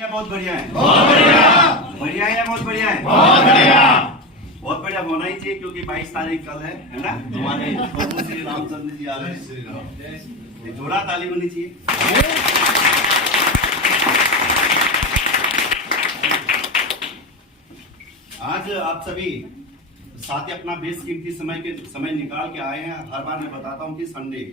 बहुत बढ़िया है, बहुत बढ़िया, बढ़िया है, बहुत बढ़िया है, बहुत बढ़िया, बहुत बढ़िया होना ही चाहिए क्योंकि 22 तारीख कल है ना। हमारे प्रभु श्री रामचंद्र जी आ रहे हैं, जोड़ा ताली होनी चाहिए। आज आप सभी साथ ही अपना बेशकीमती समय निकाल के आए हैं। हर बार मैं बताता हूँ कि संडे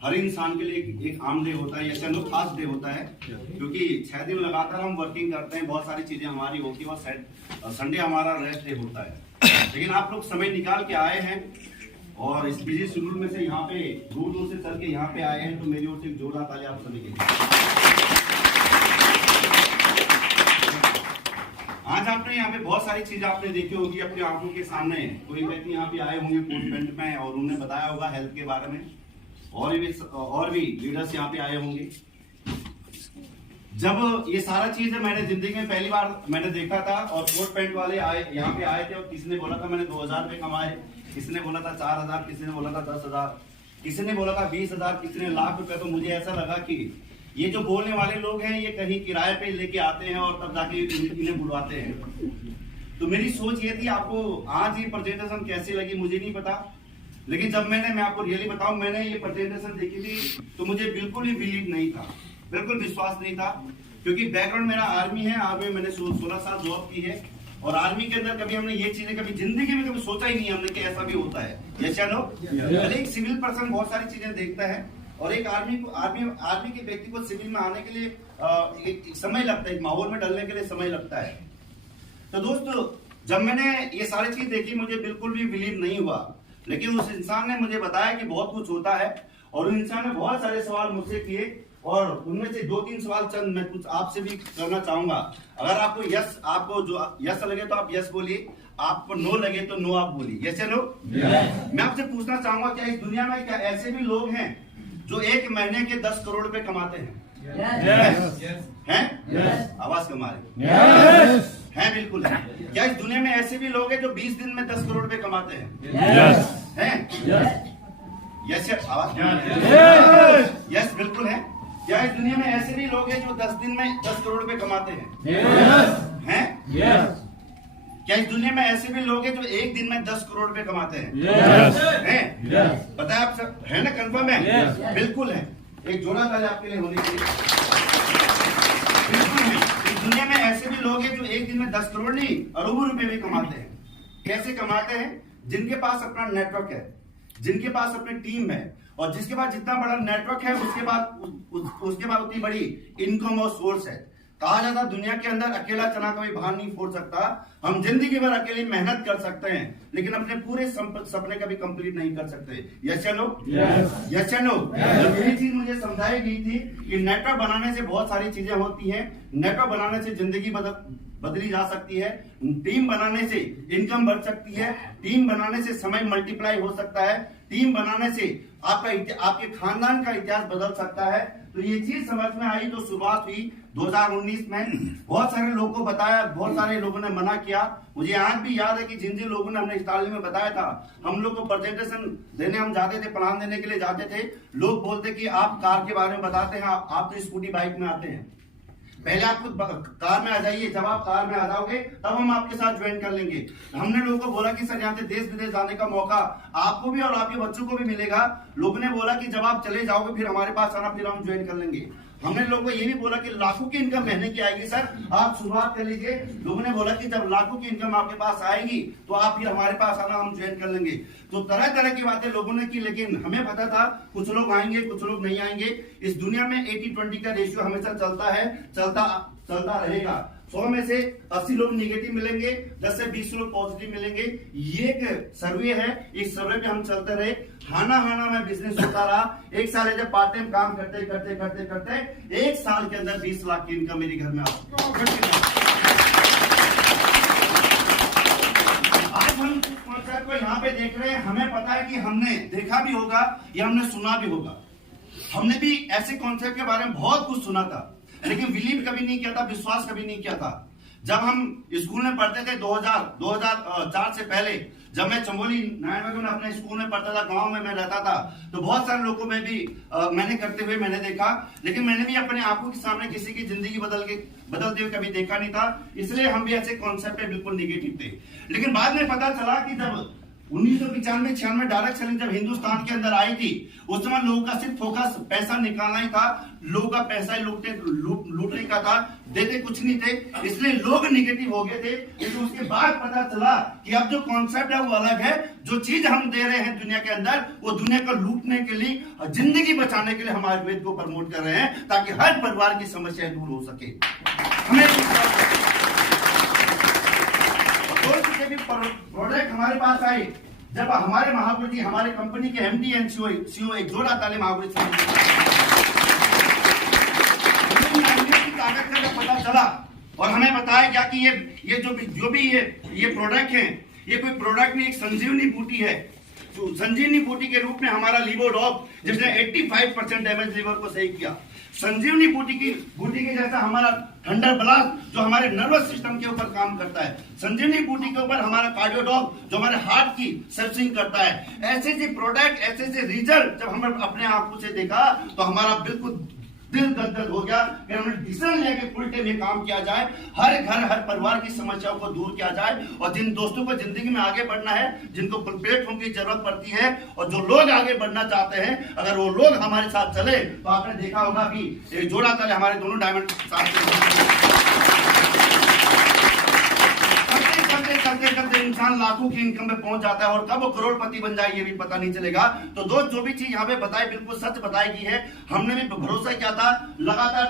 हर इंसान के लिए एक आम डे होता है, या चलो खास डे होता है, क्योंकि 6 दिन लगातार हम वर्किंग करते हैं, बहुत सारी चीजें हमारी होती है और संडे हमारा रेस्ट डे होता है। लेकिन आप लोग समय निकाल के आए हैं और इस बिजी शेड्यूल में से यहाँ पे दूर दूर से चल के यहाँ पे आए हैं, तो मेरी ओर से जोरदार ताली आप सभी के लिए। आज आपने यहाँ पे बहुत सारी चीजें आपने देखी होगी अपनी आंखों के सामने। कोई व्यक्ति यहाँ पे आए होंगे कोट पैंट में और उन्हें बताया होगा हेल्थ के बारे में, और भी लीडर्स यहाँ पे आए होंगे। जब ये सारा चीज मैंने जिंदगी में पहली बार मैंने देखा था और कोट पैंट वाले यहाँ पे आए थे और किसी ने बोला था मैंने 2000 रुपए कमाए, किसी ने बोला था 4000, किसी ने बोला था 10,000, किसी ने बोला था 20,000, किसी ने लाख रुपए। तो मुझे ऐसा लगा कि ये जो बोलने वाले लोग हैं ये कहीं किराए पे लेके आते हैं और तब जाके इन्हें बुलवाते हैं। तो मेरी सोच ये थी, आपको आज ये प्रेजेंटेशन कैसी लगी मुझे नहीं पता, लेकिन जब मैं आपको रियली बताऊं, मैंने ये प्रेजेंटेशन देखी थी तो मुझे बिल्कुल ही बिलीव नहीं था, बिल्कुल विश्वास नहीं था, क्योंकि बैकग्राउंड मेरा आर्मी है। आर्मी में मैंने 16 साल जॉब की है और आर्मी के अंदर कभी हमने ये चीजें कभी जिंदगी में कभी सोचा ही नहीं हमने कि ऐसा भी होता है। यस या नो? एक सिविल पर्सन बहुत सारी चीजें देखता है और एक आर्मी के व्यक्ति को सिविल में आने के लिए एक समय लगता है, एक माहौल में डलने के लिए समय लगता है। तो दोस्तों, जब मैंने ये सारी चीज देखी मुझे बिल्कुल भी बिलीव नहीं हुआ, लेकिन उस इंसान ने मुझे बताया कि बहुत कुछ होता है और उस इंसान ने बहुत सारे सवाल मुझसे किए और उनमें से 2-3 सवाल चंद मैं कुछ आपसे भी करना चाहूंगा। अगर आपको जो यस लगे तो आप यस बोलिए, आपको नो लगे तो नो आप बोलिए। यस या नो? मैं आपसे पूछना चाहूंगा, क्या इस दुनिया में क्या ऐसे भी लोग हैं जो 1 महीने के 10 करोड़ रुपए कमाते हैं? हैं? आवाज कमा रहे हैं? बिल्कुल है। क्या इस दुनिया में ऐसे भी लोग हैं जो 20 दिन में 10 करोड़ रुपए कमाते हैं? हैं? यस यस बिल्कुल है। क्या इस दुनिया में ऐसे भी लोग हैं जो 10 दिन में 10 करोड़ रुपए कमाते हैं? हैं? क्या इस दुनिया में ऐसे भी लोग हैं जो 1 दिन में 10 करोड़ रुपए कमाते हैं? हैं? पता है आप सब है ना? कंफर्म है? बिल्कुल है। एक जोड़ा ताली आपके लिए होनी चाहिए। बिल्कुल है। इस दुनिया में ऐसे भी लोग हैं जो 1 दिन में 10 करोड़ नहीं अरबों रुपए भी कमाते हैं। कैसे कमाते हैं? जिनके पास अपना नेटवर्क है, जिनके पास अपनी टीम है और जिसके पास जितना बड़ा नेटवर्क है उसके बाद उतनी बड़ी इनकम और सोर्स है। कहा जाता है दुनिया के अंदर अकेला चना कभी बाहर नहीं फोड़ सकता। हम जिंदगी भर अकेले मेहनत कर सकते हैं लेकिन अपने पूरे सपने कभी कंप्लीट नहीं कर सकते। यस या नो? यस या नो? यही चीज मुझे समझाई गई थी कि नेटवर्क बनाने से बहुत सारी चीजें होती हैं। नेटवर्क बनाने से जिंदगी बदली जा सकती है, टीम बनाने से इनकम बढ़ सकती है, टीम बनाने से समय मल्टीप्लाई हो सकता है, टीम बनाने से आपके खानदान का इतिहास बदल सकता है। तो ये चीज समझ में आई तो शुरुआत हुई 2019 में। बहुत सारे लोगों को बताया, बहुत सारे लोगों ने मना किया। मुझे आज भी याद है कि जिन लोगों ने हमने स्टाइल में बताया था, हम लोग को प्रेजेंटेशन देने हम जाते थे, प्लान देने के लिए जाते थे, लोग बोलते कि आप कार के बारे में बताते हैं, आप तो स्कूटी बाइक में आते हैं, पहले आप खुद कार में आ जाइए, जब आप कार में आ जाओगे तब हम आपके साथ ज्वाइन कर लेंगे। हमने लोगों को बोला कि सर यहाँ से देश विदेश जाने का मौका आपको भी और आपके बच्चों को भी मिलेगा। लोगों ने बोला कि जब आप चले जाओगे फिर हमारे पास आना, फिर हम ज्वाइन कर लेंगे। हमने लोगों को ये भी बोला कि लाखों की इनकम महीने की आएगी सर, आप शुरुआत कर लीजिए। लोगों ने बोला कि जब लाखों की इनकम आपके पास आएगी तो आप फिर हमारे पास आना, हम ज्वाइन कर लेंगे। तो तरह तरह की बातें लोगों ने की, लेकिन हमें पता था कुछ लोग आएंगे कुछ लोग नहीं आएंगे। इस दुनिया में 80-20 का रेशियो हमेशा चलता है, चलता रहेगा। 100 में से 80 लोग निगेटिव मिलेंगे, 10 से 20 लोग पॉजिटिव मिलेंगे। ये एक सर्वे है, इस सर्वे पे हम चलते रहे। हाना में बिजनेस होता रहा। 1 साल जब पार्ट टाइम काम करते 1 साल के अंदर 20 लाख की इनकम मेरे घर में आज हम कॉन्सेप्ट को यहाँ पे देख रहे हैं। हमें पता है कि हमने देखा भी होगा या हमने सुना भी होगा। हमने भी ऐसे कॉन्सेप्ट के बारे में बहुत कुछ सुना था लेकिन बिलीव कभी नहीं किया था, विश्वास कभी नहीं किया था। जब हम स्कूल में पढ़ते थे 2004 से पहले, जब मैं चमोली नारायणगढ़ में अपने स्कूल में पढ़ता था, गांव में मैं रहता था, तो बहुत सारे लोगों में भी मैंने करते हुए मैंने देखा, लेकिन मैंने भी अपने आंखों के सामने किसी की जिंदगी बदलते हुए कभी देखा नहीं था। इसलिए हम भी ऐसे कॉन्सेप्ट पे बिल्कुल निगेटिव थे। लेकिन बाद में पता चला कि जब 1995-96 डायरेक्ट सेलिंग जब हिंदुस्तान के अंदर आई थी, उस समय लोगों का सिर्फ फोकस पैसा निकालना ही था, लोगों का पैसा ही लूटने का था, देते कुछ नहीं थे, इसलिए लोग निगेटिव हो गए थे। लेकिन उसके बाद पता चला कि अब जो कॉन्सेप्ट है वो अलग है। जो चीज हम दे रहे हैं दुनिया के अंदर, वो दुनिया को लूटने के लिए, जिंदगी बचाने के लिए हम आयुर्वेद को प्रमोट कर रहे हैं, ताकि हर परिवार की समस्याएं दूर हो सके। हमें प्रोडक्ट हमारे पास आए, जब हमारे महागुरु जी, हमारे कंपनी के एमडी एंड सीओ एक जोड़ा ताले महागुरु की ताकत का जब पता चला और हमें बताया गया कि ये जो भी ये प्रोडक्ट है, ये कोई प्रोडक्ट नहीं, एक संजीवनी बूटी है। तो संजीवनी बूटी के रूप में हमारा लिवोडॉप, जिसने 85% डैमेज लिवर को सही किया, संजीवनी बूटी के जैसा हमारा थंडर ब्लास्ट जो हमारे नर्वस सिस्टम के ऊपर काम करता है, संजीवनी बूटी के ऊपर हमारा कार्डियोडॉक जो हमारे हार्ट की सर्विसिंग करता है। ऐसे से प्रोडक्ट, ऐसे से रिजल्ट जब हमने अपने आंखों से देखा तो हमारा बिल्कुल दिल गदगद हो गया कि हमने डिसीजन लिया कि फुल टाइम ये काम किया जाए, हर घर हर परिवार की समस्याओं को दूर किया जाए। और जिन दोस्तों को जिंदगी में आगे बढ़ना है, जिनको प्लेटफॉर्म की जरूरत पड़ती है, और जो लोग आगे बढ़ना चाहते हैं, अगर वो लोग हमारे साथ चले तो आपने देखा होगा कि एक जोड़ा चले, हमारे दोनों डायमंड साथ करते इंसान लाखों की इनकम में पहुंच जाता है, और कब वो करोड़पति बन जाए ये भी पता नहीं चलेगा। तो दोस्त, जो भी चीज यहाँ पे बताई बिल्कुल सच बताई गई है। हमने भी भरोसा किया था, लगातार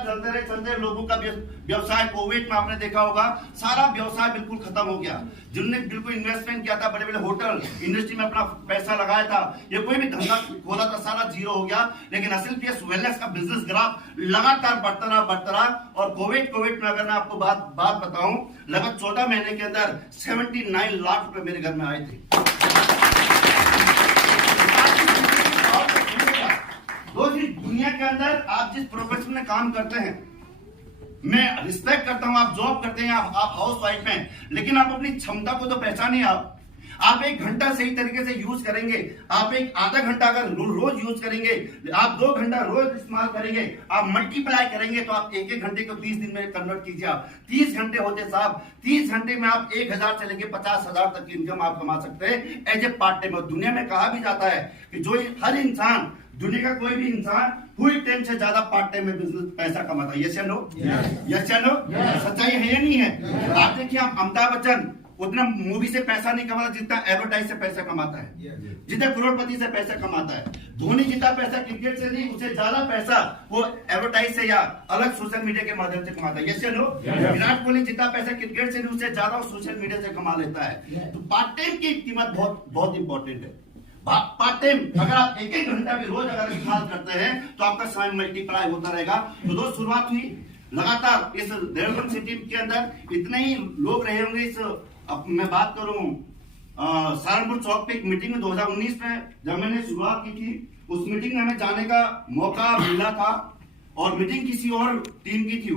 चलते लोगों का व्यवसाय, कोविड में आपने देखा होगा सारा व्यवसाय बिल्कुल खत्म हो गया। जिनने बिल्कुल इन्वेस्टमेंट किया था, बड़े बड़े होटल इंडस्ट्री में अपना पैसा लगाया था, ये कोई भी धंधा खोला था, सारा जीरो हो गया। लेकिन असिल पीएस वेलनेस का बिजनेस ग्राफ लगातार बढ़ता रहा। और कोविड में अगर मैं आपको बात बताऊं, लगभग 14 महीने के अंदर 79 लाख रुपए मेरे घर में आए थे। दुनिया के अंदर आप जिस प्रोफेशन में काम करते हैं, मैं रिस्पेक्ट करता हूं, आप जॉब करते हैं, आप हाउस वाइफ हैं, लेकिन आप अपनी क्षमता को तो पहचानिए। आप 1 घंटा सही तरीके से यूज करेंगे, आप एक आधा घंटा अगर रोज यूज करेंगे, आप 2 घंटा रोज इस्तेमाल करेंगे, आप मल्टीप्लाई करेंगे तो आप 1 घंटे को 30 दिन में कन्वर्ट कीजिए। आप 30 घंटे होते साहब, 30 घंटे में आप 1000 से लेके 50,000 तक की इनकम आप कमा सकते हैं एज ए पार्ट टाइम। दुनिया में कहा भी जाता है कि जो हर इंसान, दुनिया का कोई भी इंसान फुल टाइम से ज्यादा पार्ट टाइम में बिजनेस पैसा कमाता है। यस या नो? यस या नो? सच्चाई है या नहीं है? आप देखिए, आप अमिताभ बच्चन उतना मूवी से पैसा नहीं कमाता जितना एडवर्टाइज से पैसा कमाता है, जितना करोड़पति से पैसा कमाता है। धोनी जितना पैसा क्रिकेट से नहीं, उससे ज्यादा पैसा वो एडवर्टाइज से या अलग सोशल मीडिया के माध्यम से कमाता है। यस या नो? विराट कोहली जितना पैसा क्रिकेट से नहीं, उससे ज्यादा सोशल मीडिया से कमा लेता है। तो पार्ट टाइम की कीमत बहुत इंपॉर्टेंट है। पार्ट टाइम अगर आप 1 घंटा भी रोज अगर इस्तेमाल करते हैं तो आपका समय मल्टीप्लाई होता रहेगा। तो दोस्त, शुरुआत हुई लगातार इस देहरादून सिटी के अंदर इतने ही लोग रहे होंगे। मैं बात करूं सहारनपुर चौक पे एक मीटिंग में 2019 में जब मैंने शुरुआत की थी, उस मीटिंग में हमें जाने का मौका मिला था, और मीटिंग किसी और टीम की थी।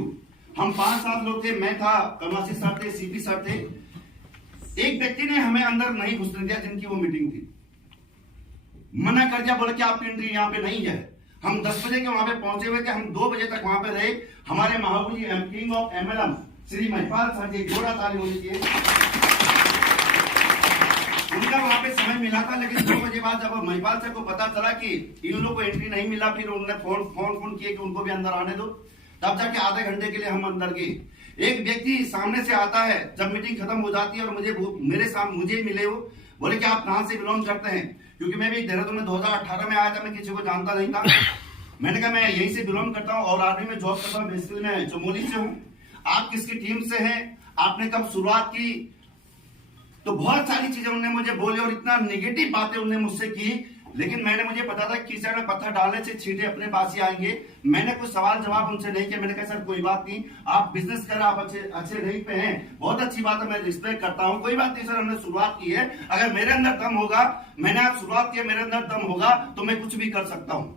हम 5-7 लोग थे, मैं था, कमासी सर थे, सीपी सर थे। एक व्यक्ति ने हमें अंदर नहीं घुसने दिया, जिनकी वो मीटिंग थी, मना कर दिया, बोले कि आपकी एंट्री यहाँ पे नहीं है। हम 10 बजे के वहां पे पहुंचे हुए थे, हम 2 बजे तक वहां पे रहे। हमारे महागुरु ji king of MLM Shri Mahipal sir ji, जोड़ा ताली होनी चाहिए, उनका वहां पे समय मिला था। लेकिन 2 बजे बाद जब महिपाल सर को पता चला कि इन लोगों को एंट्री नहीं मिला, फिर उन्होंने फोन किए कि उनको भी अंदर आने दो। तब जाके आधे घंटे के लिए हम अंदर गए। एक व्यक्ति सामने से आता है जब मीटिंग खत्म हो जाती है, और मुझे मिले, वो बोले कि आप कहां से बिलोंग करते हैं, क्योंकि मैं भी देहरादून में 2018 में आया था, मैं किसी को जानता नहीं था। मैंने कहा मैं यहीं से बिलोंग करता हूँ और आर्मी में जॉब करता हूँ, बेसिकली मैं चमोली से हूँ। आप किसकी टीम से हैं, आपने कब शुरुआत की? तो बहुत सारी चीजें उन्होंने मुझे बोली और इतना नेगेटिव बातें उन्होंने मुझसे की। लेकिन मुझे पता था कि सर पत्थर डालने से छींटे अपने पास ही आएंगे। मैंने कुछ सवाल जवाब उनसे नहीं किया। मैंने कहा सर कोई बात नहीं, आप बिजनेस कर, आप अच्छे रही पे हैं, बहुत अच्छी बात है, मैं रिस्पेक्ट करता हूँ, कोई बात नहीं सर, हमने शुरुआत की है, अगर मेरे अंदर दम होगा, मैंने आज शुरुआत की, मेरे अंदर दम होगा तो मैं कुछ भी कर सकता हूँ।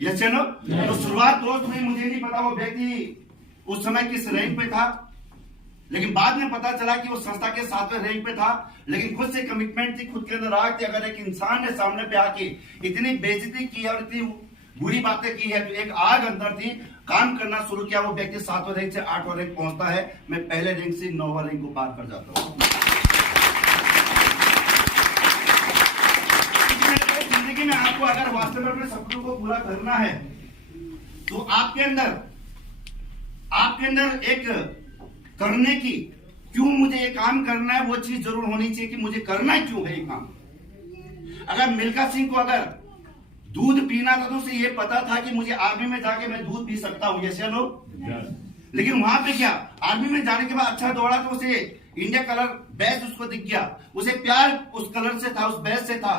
Yes no? तो शुरुआत दोस्त में मुझे नहीं पता वो व्यक्ति उस समय किस रैंक पे था, लेकिन बाद में पता चला कि वो संस्था के 7वें रैंक पे था, लेकिन खुद से कमिटमेंट थी, खुद के अंदर आग थी। अगर एक इंसान ने सामने पे आके इतनी बेइज्जती की और इतनी बुरी बातें की है, तो एक आग अंदर थी, काम करना शुरू किया। वो व्यक्ति 7वें रैंक से 8वें रैंक पहुंचता है, मैं पहले रैंक से 9वें रैंक को पार कर जाता हूं। जिंदगी में आपको अगर वास्तव में अपने सपनों को पूरा करना है, तो आपके अंदर एक करने की, क्यों मुझे ये काम करना है, वो चीज जरूर होनी चाहिए कि मुझे करना क्यों है ये काम। अगर मिल्खा सिंह को अगर दूध पीना था तो उसे ये पता था कि मुझे आर्मी में जाके मैं दूध पी सकता हूं, यस या नो? लेकिन वहां पे क्या, आर्मी में जाने के बाद अच्छा दौड़ा तो उसे इंडिया कलर बैच उसको दिख गया, उसे प्यार उस कलर से था, उस बैच से था,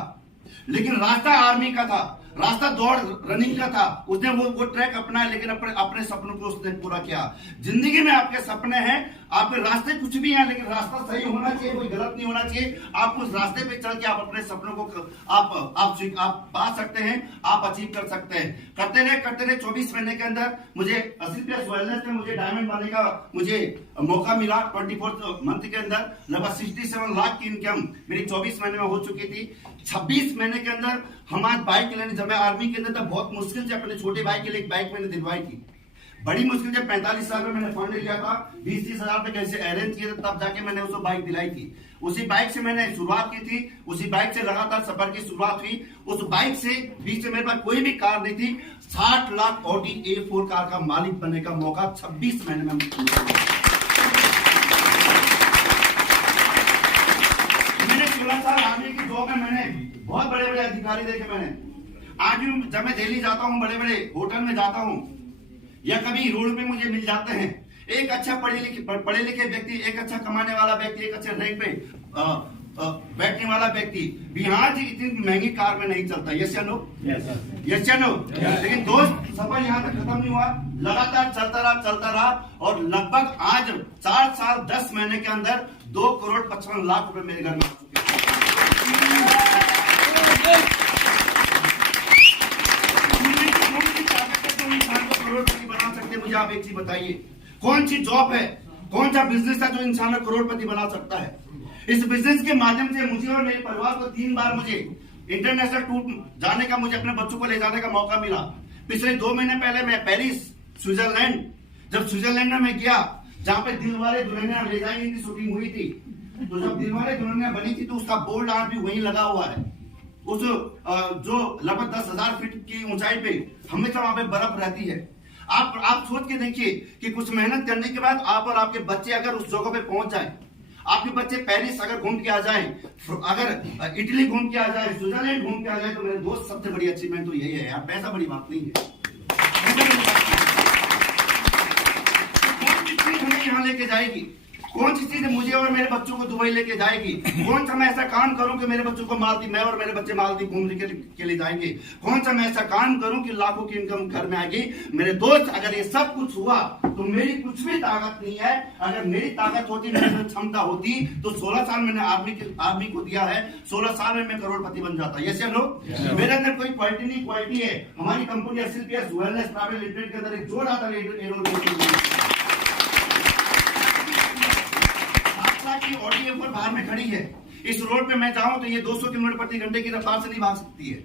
लेकिन रास्ता आर्मी का था, रास्ता दौड़ रनिंग का था। उसने वो ट्रैक अपनाया, लेकिन अपने सपनों को उसने पूरा किया। जिंदगी में आपके सपने हैं, आपके रास्ते कुछ भी हैं, लेकिन रास्ता सही होना चाहिए, कोई गलत नहीं होना चाहिए। आप उस रास्ते पे चल के आप अपने सपनों को आप पा सकते हैं, आप अचीव कर सकते हैं। करते रहे 24 महीने के अंदर मुझे असिलियस वेलनेस में मुझे डायमंड बनने का मुझे मौका मिला। 24 मंथ के अंदर लगभग 67 लाख की इनकम मेरी 24 महीने में हो चुकी थी। 26 महीने के अंदर हमारे बाइक लेने, जब मैं आर्मी के अंदर था, बहुत मुश्किल से अपने छोटे भाई के लिए एक बाइक मैंने दिलवाई थी। बड़ी मुश्किल से 45 साल में मैंने फंड लिया था, 20-30 हजार पे कैसे अरेंज किए थे, तब जाके मैंने उसको बाइक दिलाई थी। उसी बाइक से मैंने शुरुआत की थी, उसी बाइक से लगातार सफर की शुरुआत हुई। उस बाइक से बीच में मेरे पास कोई भी कार नहीं थी। 60 लाख ऑडी A4 कार का मालिक बनने का मौका 26 महीने में मैंने 16 साल आर्मी की जॉब में मैंने बहुत बड़े बड़े अधिकारी देखे। मैंने आज भी जब मैं दिल्ली जाता हूँ, बड़े बड़े होटल में जाता हूँ, या कभी रोड पे मुझे मिल जाते हैं, एक अच्छा पढ़े लिखे व्यक्ति, एक अच्छा कमाने वाला व्यक्ति, एक अच्छे रैंक पे बैठने वाला व्यक्ति बिहार जी इतनी महंगी कार में नहीं चलता, यस या नो? यस या नो? लेकिन दोस्त, सफर यहाँ तक खत्म नहीं हुआ, लगातार चलता रहा और लगभग आज 4 साल 10 महीने के अंदर 2 करोड़ 55 लाख रुपए मेरे घर में आ चुके हैं। करोड़पति बना सकते, मुझे आप एक चीज बताइए, कौन सी जॉब है, कौन सा बिजनेस है जो इंसान को करोड़पति बना सकता है? इस बिजनेस के माध्यम से मुझे और मेरे परिवार को 3 बार मुझे इंटरनेशनल टूर जाने का, मुझे अपने बच्चों को ले जाने का मौका मिला। पिछले 2 महीने पहले मैं पेरिस, स्विट्जरलैंड, जब स्विट्जरलैंड में मैं गया, जहां पे दिलवाले दुल्हनिया ले जाएंगे की शूटिंग हुई थी, तो जब दिलवाले दुल्हनिया बनी थी तो उसका बोर्ड आज भी वहीं लगा हुआ है। उस जो लगभग 10,000 फीट की ऊंचाई पे हमेशा वहां पे बर्फ रहती है। आप सोच के देखिए कि कुछ मेहनत करने के बाद आप और आपके बच्चे अगर उस जगह पे पहुंच जाए, आपके बच्चे पेरिस अगर घूम के आ जाए, अगर इटली घूम के आ जाए, स्विट्जरलैंड घूम के आ जाए, तो मेरे दोस्त सबसे बड़ी अचीवमेंट तो यही है यार, पैसा बड़ी बात नहीं है। कौन सी चीज हमें यहाँ लेके जाएगी, कौन सी चीज मुझे और मेरे बच्चों को दुबई लेके जाएगी, कौन सा मैं ऐसा काम करूं कि मेरे बच्चों को मालदीव, मैं और मेरे बच्चे मालदीव घूमने के लिए जाएंगे, कौन सा मैं ऐसा काम करूं कि लाखों की इनकम घर में आएगी। मेरे दोस्त, अगर ये सब कुछ हुआ तो मेरी कुछ भी ताकत नहीं है। अगर मेरी ताकत होती, मेरी क्षमता होती, तो 16 साल मैंने आर्मी को दिया है, 16 साल में मैं करोड़पति बन जाता। यस या नो? मेरे अंदर कोई क्वालिटी नहीं, क्वालिटी है। हमारी कंपनी असिलियस वेलनेस प्राइवेट लिमिटेड के अंदर एक जोड़ आता है, की ऑडी A4 बाहर में खड़ी है। इस रोड पे मैं जाऊं तो ये 200 किलोमीटर प्रति घंटे की रफ्तार से नहीं भाग सकती है।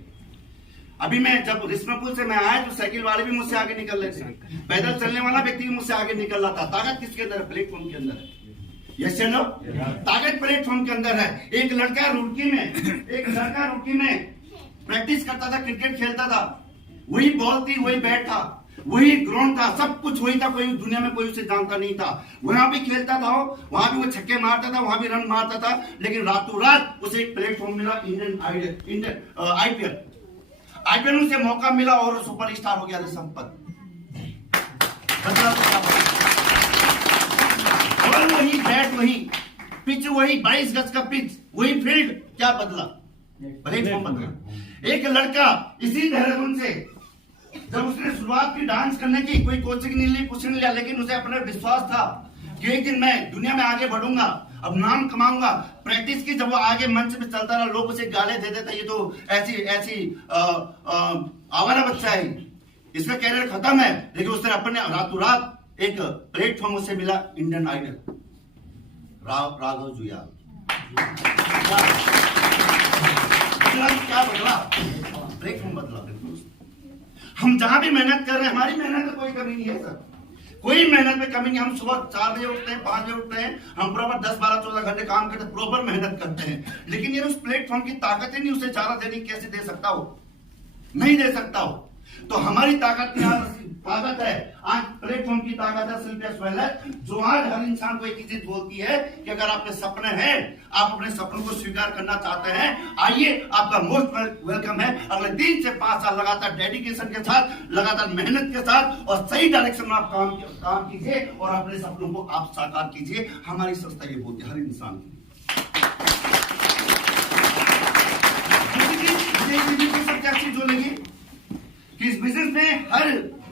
अभी मैं जब रिश्मापुर से मैं आया तो साइकिल वाले भी मुझसे आगे निकल रहे थे, पैदल चलने वाला व्यक्ति भी मुझसे आगे निकल रहा था। ताकत किसके अंदर है? प्लेटफॉर्म के अंदर है। यस या नो? ताकत प्लेटफॉर्म के अंदर है। एक लड़का रुड़की में प्रैक्टिस करता था, क्रिकेट खेलता था, वही बॉल थी, वही बैट था, वही ग्राउंड था, सब कुछ वही था, कोई दुनिया में कोई उसे जानता नहीं था। वहां भी खेलता था, वहां भी वो छक्के मारता था, वहां भी रन मारता था, लेकिन रातों रात उसे एक प्लेटफॉर्म मिला, आईपीएल में उसे मौका मिला और सुपरस्टार हो गया ऋषभ पंत। बॉल वही, बैट वही, पिच वही, 22 गज का पिच, वही फील्ड, क्या बदला? प्लेटफॉर्म बदला। एक लड़का इसी देहरादून से, जब उसने शुरुआत की डांस करने की, कोई कोचिंग नहीं ली, कुछ नहीं लिया, लेकिन उसे अपने विश्वास था कि एक दिन मैं दुनिया में आगे बढ़ूंगा, अब नाम कमाऊंगा। प्रैक्टिस की, जब वो आगे मंच पे चलता रहा, लोग उसे गाले देते थे, ये तो ऐसी आवारा बच्चा है, इसका कैरियर खत्म है। लेकिन उसने अपने रातों रात एक प्लेटफॉर्म उसे मिला, इंडियन आइडल। राघव जुयाल। क्या बदला? प्लेटफॉर्म बदला। बिल्कुल हम जहां भी मेहनत कर रहे हैं, हमारी मेहनत में कोई कमी नहीं है सर, कोई मेहनत में कमी नहीं। हम सुबह 4 बजे उठते हैं, 5 बजे उठते हैं, हम प्रॉपर 10, 12, 14 घंटे काम करते हैं, प्रॉपर मेहनत करते हैं, लेकिन ये उस प्लेटफॉर्म की ताकत ही नहीं, उसे ज्यादा देने कैसे दे सकता हो? नहीं दे सकता हो। तो हमारी ताकत है आज प्लेटफॉर्म की ताकत है सिल्पियस वेलनेस, जो आज हर इंसान को एक ही चीज बोलती है कि अगर आपके सपने हैं, आप अपने सपनों को स्वीकार करना चाहते हैं, आइए, आपका मोस्ट वेलकम है। अगले 3 से 5 साल लगातार डेडिकेशन के साथ, लगातार मेहनत के साथ और सही डायरेक्शन में आप काम कीजिए और अपने सपनों को आप साकार कीजिए। हमारी संस्था ये बोलती है हर इंसान की। क्या चीज जो लगी कि इस बिजनेस में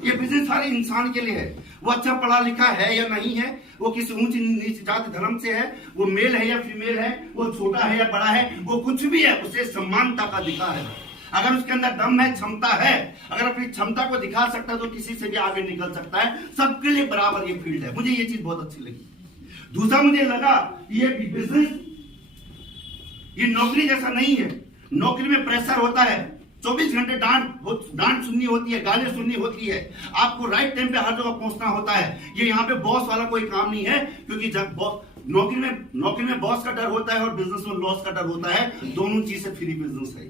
ये बिजनेस हर इंसान के लिए है। वो अच्छा पढ़ा लिखा है या नहीं है, वो किसी ऊंची नीच जाति धर्म से है, वो मेल है या फीमेल है, वो छोटा है या बड़ा है, वो कुछ भी है, उसे समानता का अधिकार है। अगर उसके अंदर दम है, क्षमता है, अगर अपनी क्षमता को दिखा सकता है तो किसी से भी आगे निकल सकता है। सबके लिए बराबर ये फील्ड है। मुझे ये चीज बहुत अच्छी लगी। दूसरा मुझे लगा ये बिजनेस ये नौकरी जैसा नहीं है। नौकरी में प्रेशर होता है, 24 घंटे डांट सुननी होती है, गाली सुननी होती है, आपको राइट टाइम पे हर जगह पहुंचना होता है। ये यहाँ पे बॉस वाला कोई काम नहीं है, क्योंकि जब नौकरी में बॉस का डर होता है और बिजनेस में लॉस का डर होता है। दोनों चीज से फ्री बिजनेस है,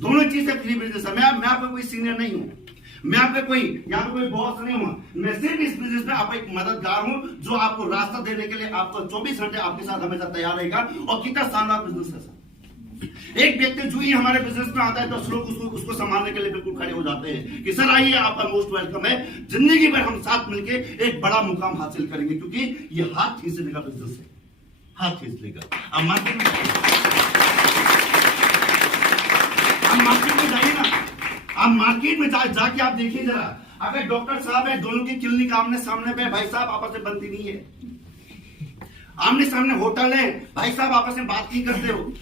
दोनों चीज से फ्री बिजनेस है। मैं आपका कोई सीनियर नहीं हूँ, मैं आपका कोई यहाँ पे कोई बॉस नहीं हूँ, मैं सिर्फ इस बिजनेस में आपका एक मददगार हूँ, जो आपको रास्ता देने के लिए आपको 24 घंटे आपके साथ हमेशा तैयार रहेगा। और कितना शानदार बिजनेस है सर। एक व्यक्ति जो ही हमारे बिजनेस में आता है, 10 लोग उसको संभालने के लिए बिल्कुल खड़े हो जाते हैं कि सर आइए, आपका मोस्ट वेलकम है। जिंदगी भर हम साथ मिलके एक बड़ा मुकाम हासिल करेंगे, क्योंकि ये हाथ खींचने का बिजनेस है, हाथ खींच लेगा। अब मार्केट में जाइए ना, आप मार्केट में जाके आप देखिए जरा, अगर डॉक्टर साहब है, दोनों की क्लिनिक आमने सामने पे, भाई साहब आपस में बनती नहीं है। आमने सामने होटल है, भाई साहब आपस में बात नहीं करते हो,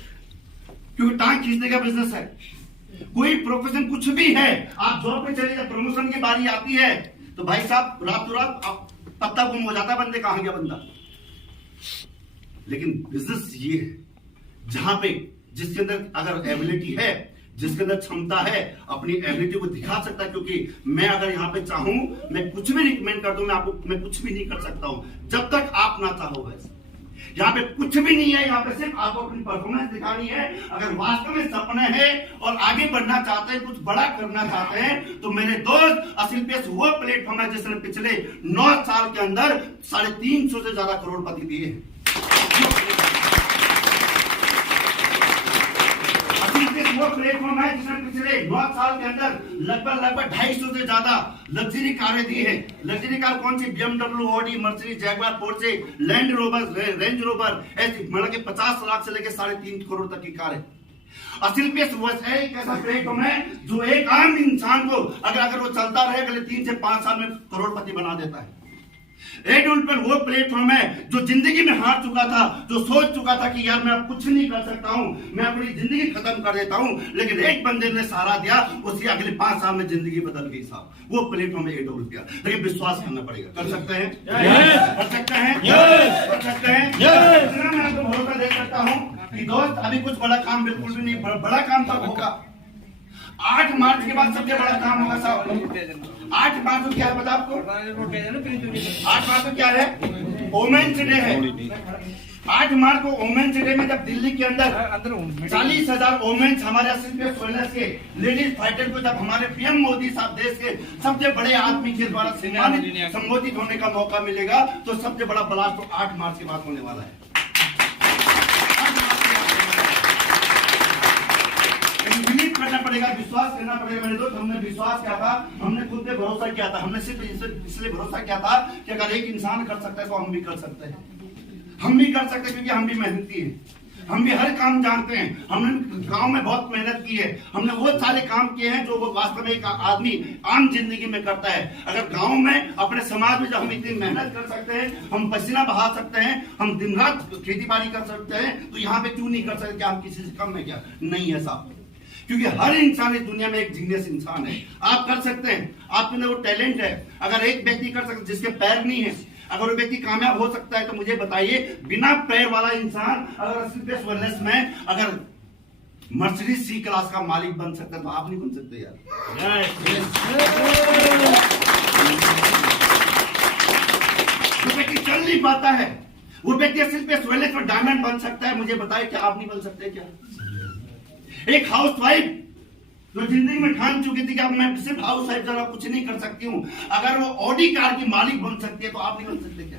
क्योंकि टांग खींचने का बिजनेस है। कोई प्रोफेशन कुछ भी है, आप जॉब पे चले जाए, प्रमोशन की बारी आती है तो भाई साहब रातों रात पत्ता गुम हो जाता है, बंदे कहां गया बंदा। लेकिन बिजनेस ये है जहां पे जिसके अंदर अगर एबिलिटी है, जिसके अंदर क्षमता है, अपनी एबिलिटी को दिखा सकता है। क्योंकि मैं अगर यहाँ पे चाहूं, मैं कुछ भी रिकमेंड कर दूं, मैं कुछ भी नहीं कर सकता हूं जब तक आप ना चाहो। वैसे यहाँ पे कुछ भी नहीं है, यहाँ पे सिर्फ आपको अपनी परफॉर्मेंस दिखानी है। अगर वास्तव में सपने हैं और आगे बढ़ना चाहते हैं, कुछ बड़ा करना चाहते हैं, तो मेरे दोस्त असिलपेस वो प्लेटफॉर्म है जिसने पिछले 9 साल के अंदर 350 से ज्यादा करोड़पति दिए हैं। वो प्लेटफॉर्म है जिसने पिछले 9 साल के अंदर लगभग 250 से ज्यादा लग्जरी कारें दी है। लग्जरी कार कौन सी? BMW, Audi, Mercedes, Jaguar, Porsche, land rover, range rover, ऐसी मतलब कि 50 लाख से लेकर 3.5 करोड़ तक की कारें। असिलपेस एक ऐसा प्लेटफॉर्म है जो एक आम इंसान को अगर वो चलता रहे, अगले 3 से 5 साल में करोड़पति बना देता है। एडुलपेन वो प्लेटफॉर्म है जो जिंदगी में हार चुका था, जो सोच चुका था कि यार मैं अब कुछ नहीं कर सकता हूं, मैं अपनी जिंदगी खत्म कर देता हूं, लेकिन एक बंदे ने सहारा दिया, उसकी अगले 5 साल में जिंदगी बदल गई साहब। वो प्लेटफॉर्म है एडुलपेन। लेकिन विश्वास करना पड़ेगा। कर सकते हैं, कर सकते हैं, कर सकते हैं। इतना मैं आपको भरोसा दे सकता हूं कि दोस्त अभी कुछ बड़ा काम बिल्कुल भी नहीं, बड़ा काम तब होगा 8 मार्च के बाद। सबसे बड़ा काम होगा साहब 8 मार्च को क्या है पता आपको? 8 मार्च को क्या है? वुमेन्स डे है। 8 मार्च को वुमेन्स डे में जब दिल्ली के अंदर 40,000 वुमेन्स हमारे वेलनेस के लेडीज फाइटर को जब हमारे पीएम मोदी साहब देश के सबसे बड़े आदमी के द्वारा संबोधित होने का मौका मिलेगा, तो सबसे बड़ा ब्लास्ट तो 8 मार्च के बाद होने वाला है। करना पड़ेगा, विश्वास करना पड़ेगा मेरे दोस्त। हमने विश्वास किया था, हमने खुद पे भरोसा किया था। हमने सिर्फ इसलिए भरोसा किया था कि अगर एक इंसान कर सकता है तो हम भी कर सकते हैं। हम भी कर सकते हैं क्योंकि हम भी मेहनती हैं, हम भी हर काम जानते हैं। हमने गांव में बहुत मेहनत की है, हमने वो सारे काम किए हैं जो वो वास्तव में एक आदमी आम जिंदगी में करता है। अगर गांव में अपने समाज में जब हम इतनी मेहनत कर सकते हैं, हम पसीना बहा सकते हैं, हम दिन रात खेती बाड़ी कर सकते हैं, तो यहाँ पे क्यों नहीं कर सकते? क्या हम किसी से कम है क्या? नहीं है साहब, क्योंकि हर इंसान इस दुनिया में एक जीनियस इंसान है। आप कर सकते हैं, आपके अंदर वो टैलेंट है। अगर एक व्यक्ति कर सकता जिसके पैर नहीं है, अगर वो व्यक्ति कामयाब हो सकता है तो मुझे बताइए, बिना पैर वाला इंसान अगर स्लीपलेस वेलनेस में अगर मर्सिडीज सी क्लास का मालिक बन सकता है तो आप नहीं बन सकते यार। वो व्यक्ति चल नहीं पाता है, वो व्यक्ति स्लीपलेस वेलनेस में डायमंड बन सकता है, मुझे बताइए क्या आप नहीं बन सकते क्या? एक हाउस वाइफ जो जिंदगी में ठान चुकी थी कि अब मैं सिर्फ हाउस वाइफ जरा कुछ नहीं कर सकती हूँ, अगर वो ऑडी कार की मालिक बन सकती है तो आप नहीं बन सकते क्या?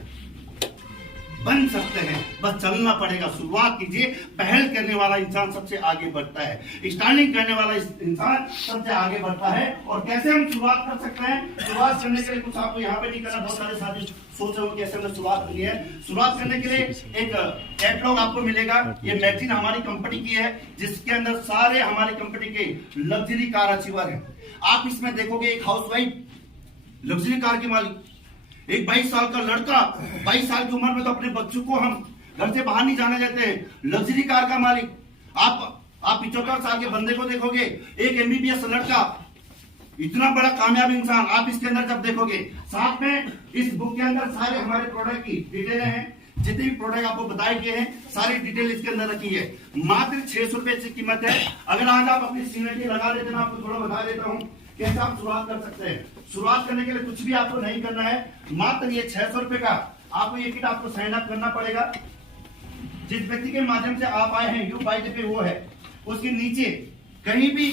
बन सकते हैं, बस चलना पड़ेगा, शुरुआत कीजिए। पहल करने वाला इंसान सबसे आगे बढ़ता है, स्टार्टिंग करने वाला इंसान सबसे आगे बढ़ता है। और कैसे हम शुरुआत कर सकते हैं? शुरुआत करने के लिए कुछ आपको यहाँ पे नहीं करना, बहुत सारे साथी सोच रहे हो कैसे हमने शुरुआत करनी है। शुरुआत करने के लिए एक कैटलॉग आपको मिलेगा, ये मैगजीन हमारी कंपनी की है जिसके अंदर सारे हमारी कंपनी के लग्जरी कार अचीवर है। आप इसमें देखोगे एक हाउस वाइफ लग्जरी कार की मालिक, एक 22 साल का लड़का, 22 साल की उम्र में तो अपने बच्चों को हम घर से बाहर नहीं जाने देते हैं, लग्जरी कार का मालिक। आप 75 साल के बंदे को देखोगे, एक एमबीबीएस लड़का, इतना बड़ा कामयाब इंसान आप इसके अंदर जब देखोगे। साथ में इस बुक के अंदर सारे हमारे प्रोडक्ट की डिटेलें हैं, जितने भी प्रोडक्ट आपको बताए गए हैं सारी डिटेल इसके अंदर रखी है। मात्र 600 रुपए की कीमत है। अगर आज आप अपनी सीमेंट लगा देते हैं, आपको थोड़ा बता देता हूँ कैसे आप शुरुआत कर सकते हैं। शुरुआत करने के लिए कुछ भी आपको नहीं करना है, मात्र ये 600 रुपए का आपको ये किट आपको साइन अप करना पड़ेगा। जिस व्यक्ति के माध्यम से आप आए हैं यू बाइट पे वो है, उसके नीचे कहीं भी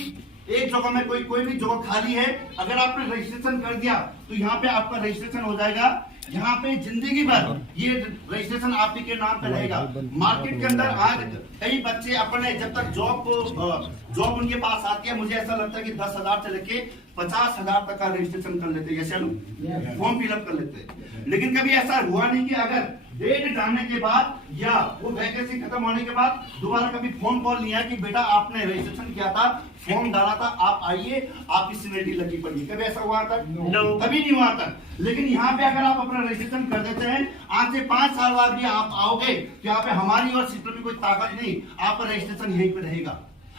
एक जगह में कोई भी जगह खाली है, अगर आपने रजिस्ट्रेशन कर दिया तो यहाँ पे आपका रजिस्ट्रेशन हो जाएगा। यहाँ पे जिंदगी भर ये रजिस्ट्रेशन आप ही के नाम पे रहेगा। मार्केट के अंदर आज कई बच्चे अपने जब तक जॉब उनके पास आती है, मुझे ऐसा लगता है कि 10,000 से लेके 50,000 तक का रजिस्ट्रेशन कर लेते हैं, जैसे फॉर्म फिलअप कर लेते हैं। लेकिन कभी ऐसा हुआ नहीं कि अगर डेट जाने के बाद या वो वैकेंसी खत्म होने के बाद दोबारा कभी फोन कॉल नहीं आया कि बेटा आपने रजिस्ट्रेशन किया था, फॉर्म डाला था, आप आइए, आपकी सिनेरिटी लगी पड़ी। कभी ऐसा हुआ था? कभी नहीं हुआ था। लेकिन यहाँ पे अगर आप अपना रजिस्ट्रेशन कर देते हैं, आज से 5 साल बाद भी आप आओगे तो यहाँ पे हमारी और सिस्टम में कोई ताकत नहीं, आपका रजिस्ट्रेशन यहीं पे रहेगा।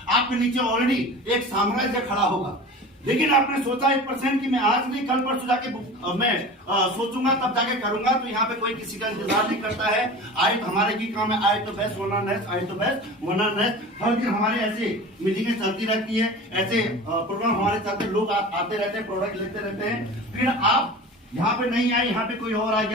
आपके नीचे ऑलरेडी एक साम्राज्य खड़ा होगा। लेकिन आपने सोचा 1% कि मैं आज नहीं कल परसों जाके मैं सोचूंगा तब जाके करूंगा, तो यहाँ पे कोई किसी का इंतजार नहीं करता है। आए तो हमारे की काम है, आए तो बेस्ट वरना नेक्स्ट, आए तो बेस्ट वरना नेक्स्ट। हर दिन हमारे ऐसे मीटिंगें चलती रहती है, ऐसे प्रोग्राम हमारे चलते, लोग आते रहते हैं, प्रोडक्ट लेते रहते हैं। फिर आप यहाँ पे नहीं आए, यहाँ पे कोई और आ गया।